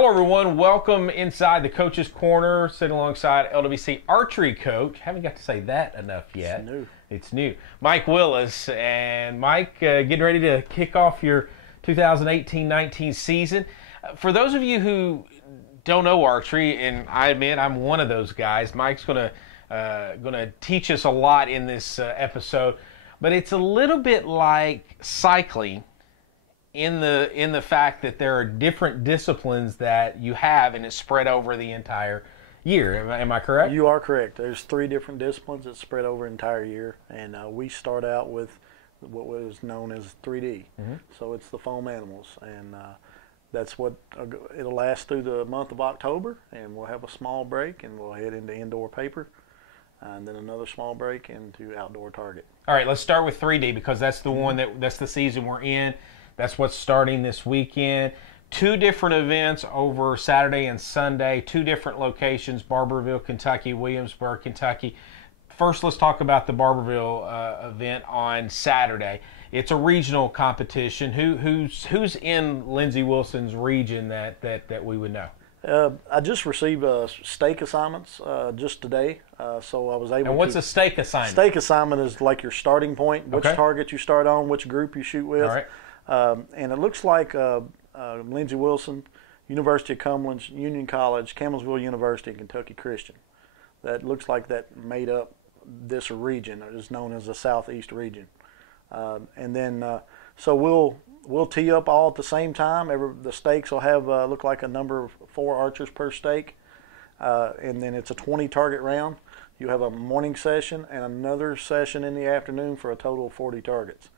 Hello, everyone. Welcome inside the Coach's Corner, sitting alongside LWC Archery Coach. Haven't got to say that enough yet. It's new. Mike Willis. And Mike, getting ready to kick off your 2018-19 season. For those of you who don't know archery, and I admit I'm one of those guys, Mike's going to teach us a lot in this episode. But it's a little bit like cycling in the fact that there are different disciplines that you have, and it's spread over the entire year. Am I correct? You are correct. There's 3 different disciplines that spread over an entire year, and we start out with what was known as 3D. Mm-hmm. So it's the foam animals, and that's what it'll last through the month of October, and we'll have a small break, and we'll head into indoor paper, and then another small break into outdoor target. All right, let's start with 3D because that's the one that's the season we're in. That's what's starting this weekend. 2 different events over Saturday and Sunday, 2 different locations, Barbourville, Kentucky, Williamsburg, Kentucky. First, let's talk about the Barbourville event on Saturday. It's a regional competition. Who's in Lindsey Wilson's region that we would know? I just received stake assignments just today, so I was able to... And what's a stake assignment? Stake assignment is like your starting point, which target you start on, which group you shoot with. All right. And it looks like Lindsey Wilson, University of Cumberland, Union College, Campbellsville University, and Kentucky Christian. That looks like that made up this region. It is known as the Southeast region. And then, so we'll tee up all at the same time. The stakes will have look like a number of 4 archers per stake, and then it's a 20 target round. You have a morning session and another session in the afternoon for a total of 40 targets.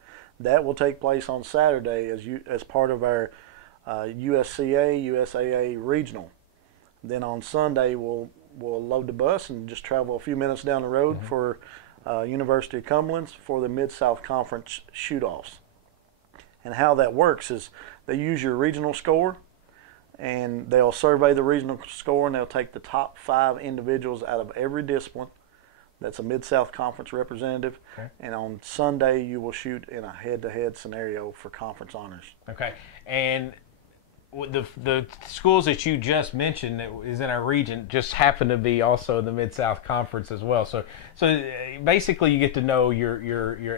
That will take place on Saturday as part of our USCA, USAA regional. Then on Sunday we'll load the bus and just travel a few minutes down the road for University of Cumberland for the MidSouth Conference shoot-offs. And how that works is they use your regional score, and they'll survey the regional score, and they'll take the top 5 individuals out of every discipline. That's a Mid-South Conference representative. Okay. And on Sunday, you will shoot in a head-to-head scenario for conference honors. Okay. And the schools that you just mentioned that is in our region just happen to be also in the Mid-South Conference as well. So basically, you get to know your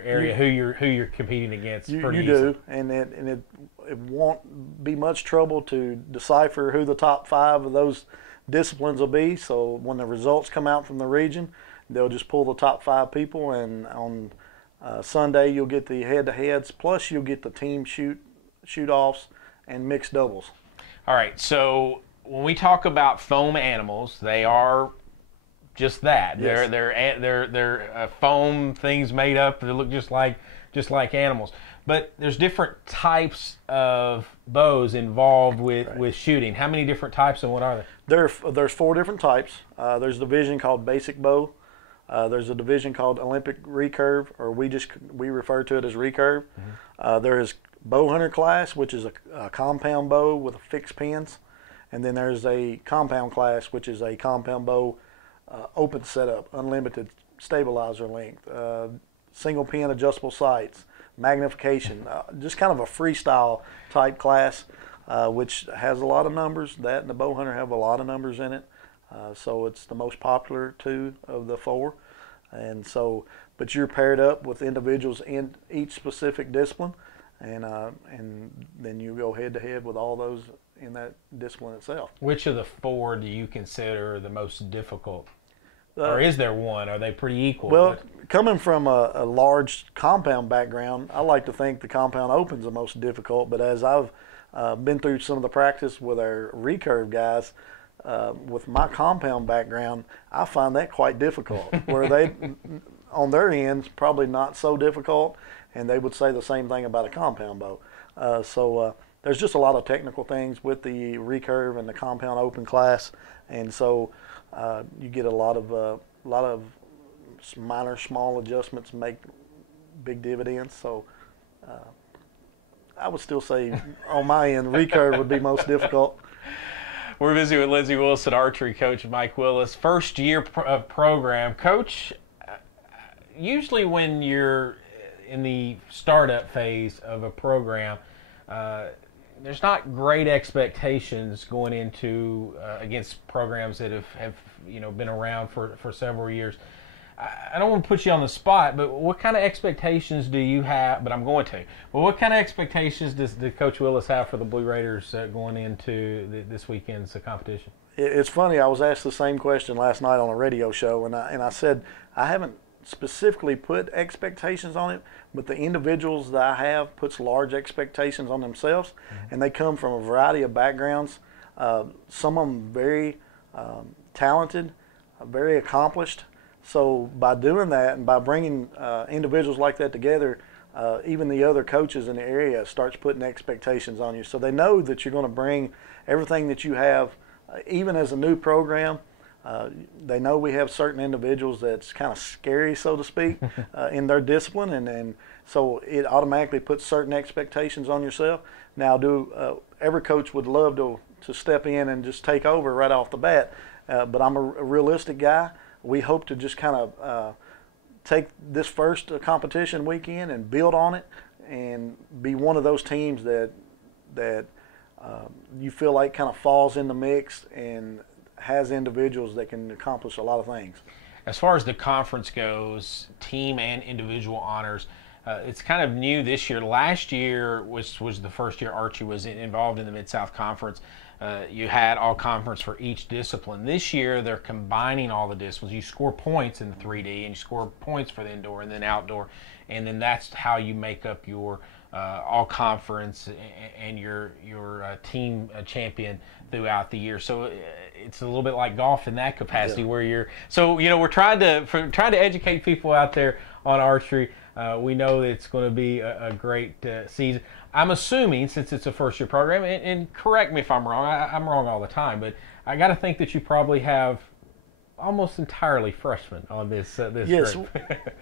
area, who you're competing against. You do, and it won't be much trouble to decipher who the top 5 of those disciplines will be. So when the results come out from the region, they'll just pull the top 5 people, and on Sunday you'll get the head-to-heads, plus you'll get the team shoot-offs and mixed doubles. All right, so when we talk about foam animals, they are just that. Yes. They're foam things made up that look just like animals. But there's different types of bows involved with shooting. How many different types, and what are they? There's 4 different types. There's a division called basic bow. There's a division called Olympic recurve, or we refer to it as recurve. Mm-hmm. There is bow hunter class, which is a compound bow with fixed pins, and then there's a compound class, which is a compound bow, open setup, unlimited stabilizer length, single pin adjustable sights, magnification, just kind of a freestyle type class, which has a lot of numbers. That and the bow hunter have a lot of numbers in it. So it's the most popular 2 of the 4, and so, but you're paired up with individuals in each specific discipline, and then you go head to head with all those in that discipline itself. Which of the 4 do you consider the most difficult, or is there one? Are they pretty equal? Well, coming from a large compound background, I like to think the compound open's the most difficult. But as I've been through some of the practice with our recurve guys. With my compound background, I find that quite difficult, where they, on their ends, probably not so difficult, and they would say the same thing about a compound bow. So there's just a lot of technical things with the recurve and the compound open class, and so you get a lot of minor, small adjustments make big dividends. So I would still say, on my end, recurve would be most difficult. We're visiting with Lindsey Wilson, archery coach Mike Willis. First year program. Coach, usually when you're in the startup phase of a program, there's not great expectations going into against programs that have been around for several years. I don't want to put you on the spot, but what kind of expectations do you have? But I'm going to. Well, what kind of expectations does Coach Willis have for the Blue Raiders going into this weekend's competition? It's funny. I was asked the same question last night on a radio show, and I said I haven't specifically put expectations on it, but the individuals that I have puts large expectations on themselves, and they come from a variety of backgrounds. Some of them very talented, very accomplished. So by doing that and by bringing individuals like that together, even the other coaches in the area starts putting expectations on you. So they know that you're going to bring everything that you have, even as a new program. They know we have certain individuals that's kind of scary, so to speak, in their discipline, and so it automatically puts certain expectations on yourself. Now, every coach would love to step in and just take over right off the bat, but I'm a realistic guy. We hope to just kind of take this first competition weekend and build on it and be one of those teams that you feel like kind of falls in the mix and has individuals that can accomplish a lot of things. As far as the conference goes, team and individual honors, it's kind of new this year. Last year was the first year Archery was involved in the MidSouth Conference. You had all conference for each discipline. This year they're combining all the disciplines. You score points in the 3D and you score points for the indoor and then outdoor, and then that's how you make up your all conference and your team champion throughout the year. So it's a little bit like golf in that capacity, where you're we're trying to educate people out there on archery. We know that it's going to be a great season. I'm assuming, since it's a first-year program, and correct me if I'm wrong, I'm wrong all the time, but I got to think that you probably have almost entirely freshmen on this yes, group.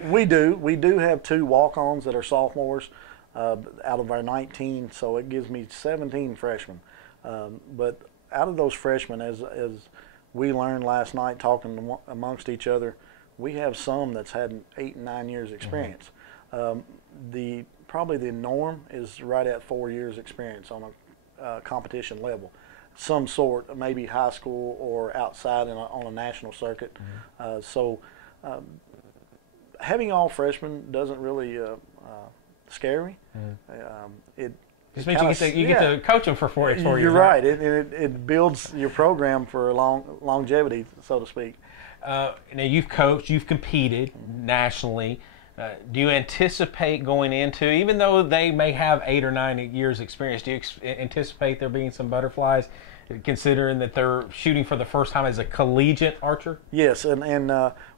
we do. We do have 2 walk-ons that are sophomores out of our 19, so it gives me 17 freshmen. But out of those freshmen, as we learned last night talking amongst each other, we have some that's had 8 and 9 years experience. Probably the norm is right at 4 years experience on a competition level, some sort, maybe high school or outside on a national circuit. So having all freshmen doesn't really scare me. It just means you get to coach them for 4 years. You're right. It builds your program for longevity, so to speak. Now you've coached, you've competed nationally. Do you anticipate going into, even though they may have 8 or 9 years experience, do you anticipate there being some butterflies, considering that they're shooting for the first time as a collegiate archer? Yes, and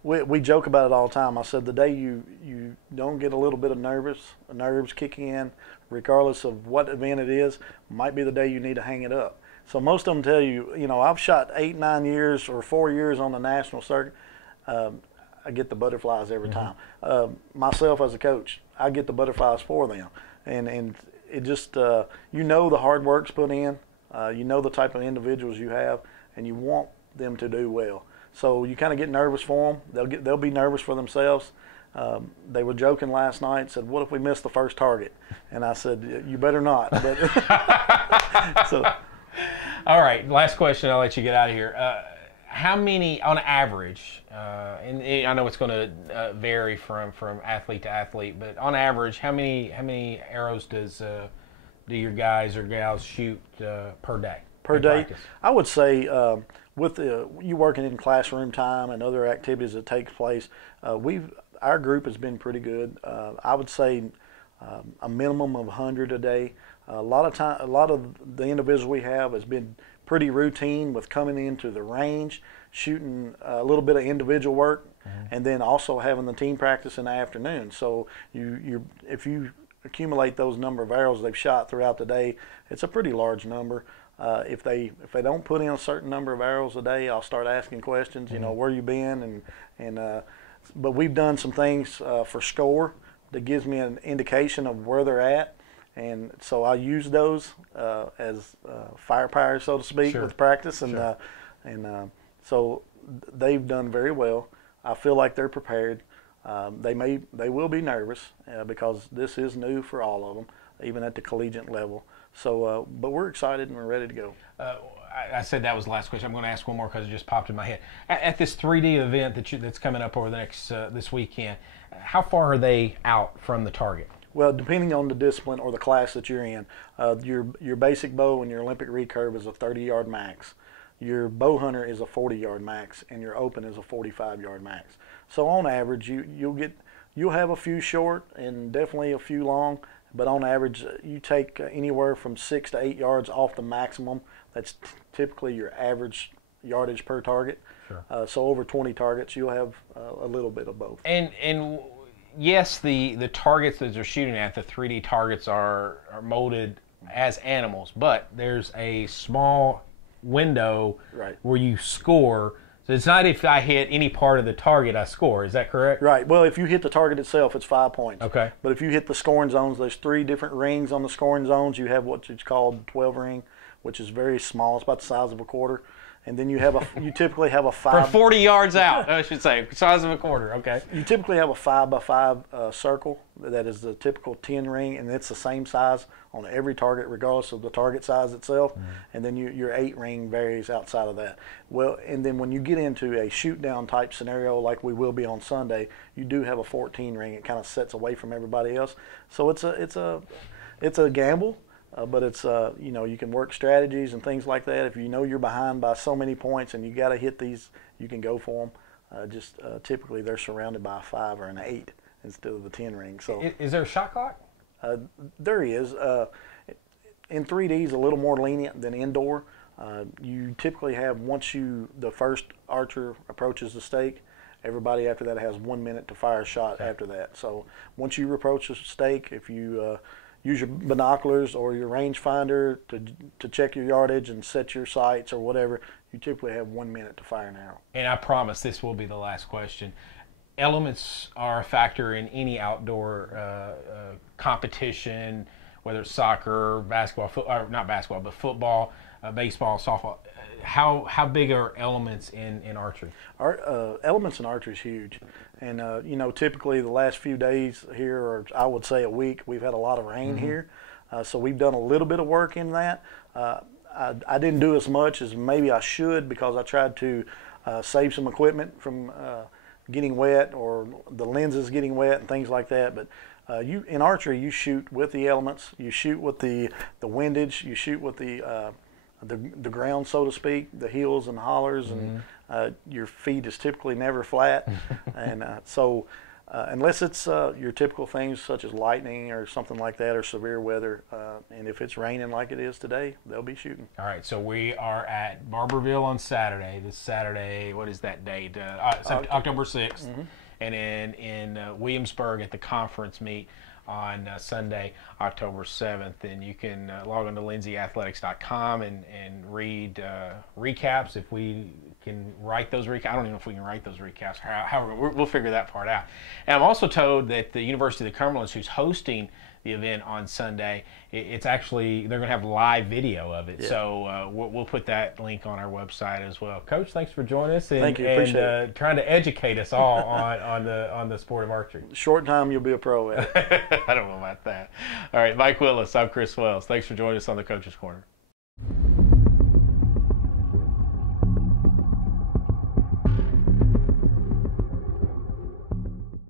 we joke about it all the time. I said the day you don't get a little bit of nerves kicking in, regardless of what event it is, might be the day you need to hang it up. So most of them tell you, I've shot 8, 9 years or 4 years on the national circuit. I get the butterflies every time. Myself as a coach, I get the butterflies for them, and it just the hard work's put in, the type of individuals you have, and you want them to do well. So you kind of get nervous for them. They'll be nervous for themselves. They were joking last night. Said, "What if we miss the first target?" And I said, "You better not." But so, all right. Last question. I'll let you get out of here. How many, on average, and I know it's going to vary from athlete to athlete, but on average, how many arrows do your guys or gals shoot per day? Per day, practice? I would say with you working in classroom time and other activities that take place, our group has been pretty good. I would say a minimum of 100 a day. A lot of the individuals we have has been pretty routine with coming into the range, shooting a little bit of individual work, and then also having the team practice in the afternoon. So if you accumulate those number of arrows they've shot throughout the day, it's a pretty large number. If they don't put in a certain number of arrows a day, I'll start asking questions. Where you been, but we've done some things for score that gives me an indication of where they're at. And so I use those as firepower, so to speak, with practice, and so they've done very well. I feel like they're prepared. They will be nervous because this is new for all of them, even at the collegiate level. So, but we're excited and we're ready to go. I said that was the last question. I'm going to ask one more because it just popped in my head. At this 3D event that's coming up over the next this weekend, how far are they out from the target? Well, depending on the discipline or the class that you're in, your basic bow and your Olympic recurve is a 30-yard max. Your bow hunter is a 40-yard max, and your open is a 45-yard max. So on average, you'll have a few short and definitely a few long, but on average, you take anywhere from 6 to 8 yards off the maximum. That's typically your average yardage per target. Sure. So over 20 targets, you'll have a little bit of both. And yes, the targets that they're shooting at, the 3D targets are molded as animals, but there's a small window where you score. So it's not if I hit any part of the target I score. Is that correct? Right. Well, if you hit the target itself, it's 5 points. Okay. But if you hit the scoring zones, there's 3 different rings on the scoring zones. You have what's called 12 ring, which is very small. It's about the size of a quarter. And then you typically have a 5 for 40 yards out. I should say size of a quarter. Okay. You typically have a 5x5 circle that is the typical 10 ring, and it's the same size on every target, regardless of the target size itself. Mm-hmm. And then your 8 ring varies outside of that. Well, and then when you get into a shoot down type scenario like we will be on Sunday, you do have a 14 ring. It kind of sets away from everybody else. So it's a gamble. But it's, you can work strategies and things like that. If you know you're behind by so many points and you got to hit these, you can go for them. Typically they're surrounded by a 5 or an 8 instead of the 10 ring. So is there a shot clock? There is. In 3D is a little more lenient than indoor. You typically have, once the first archer approaches the stake, everybody after that has 1 minute to fire a shot after that. So once you approach the stake, if you use your binoculars or your rangefinder to check your yardage and set your sights or whatever, you typically have 1 minute to fire an arrow. And I promise this will be the last question. Elements are a factor in any outdoor competition, whether it's soccer, basketball, not basketball, but football, baseball, softball. How big are elements in archery? Elements in archery is huge. And, typically the last few days here, or I would say a week, we've had a lot of rain here. So we've done a little bit of work in that. I didn't do as much as maybe I should because I tried to save some equipment from getting wet or the lenses getting wet and things like that. But in archery, you shoot with the elements. You shoot with the windage. You shoot with the ground, so to speak, the hills and hollers, and your feet is typically never flat. And so unless it's your typical things such as lightning or something like that or severe weather, and if it's raining like it is today, they'll be shooting. All right, so we are at Barbourville on Saturday. This Saturday, what is that date? October 6th. And in Williamsburg at the conference meet on Sunday, October 7th. And you can log on to lindsayathletics.com and read recaps. If we can write those recaps, I don't even know if we can write those recaps. However, we'll figure that part out. And I'm also told that the University of the Cumberlands, who's hosting the event on Sunday, it's actually, they're going to have live video of it. Yeah. So we'll put that link on our website as well. Coach, thanks for joining us. Thank you. Appreciate it. Trying to educate us all on the sport of archery. Short time, you'll be a pro at it. I don't know about that. All right, Mike Willis, I'm Chris Wells. Thanks for joining us on the Coach's Corner.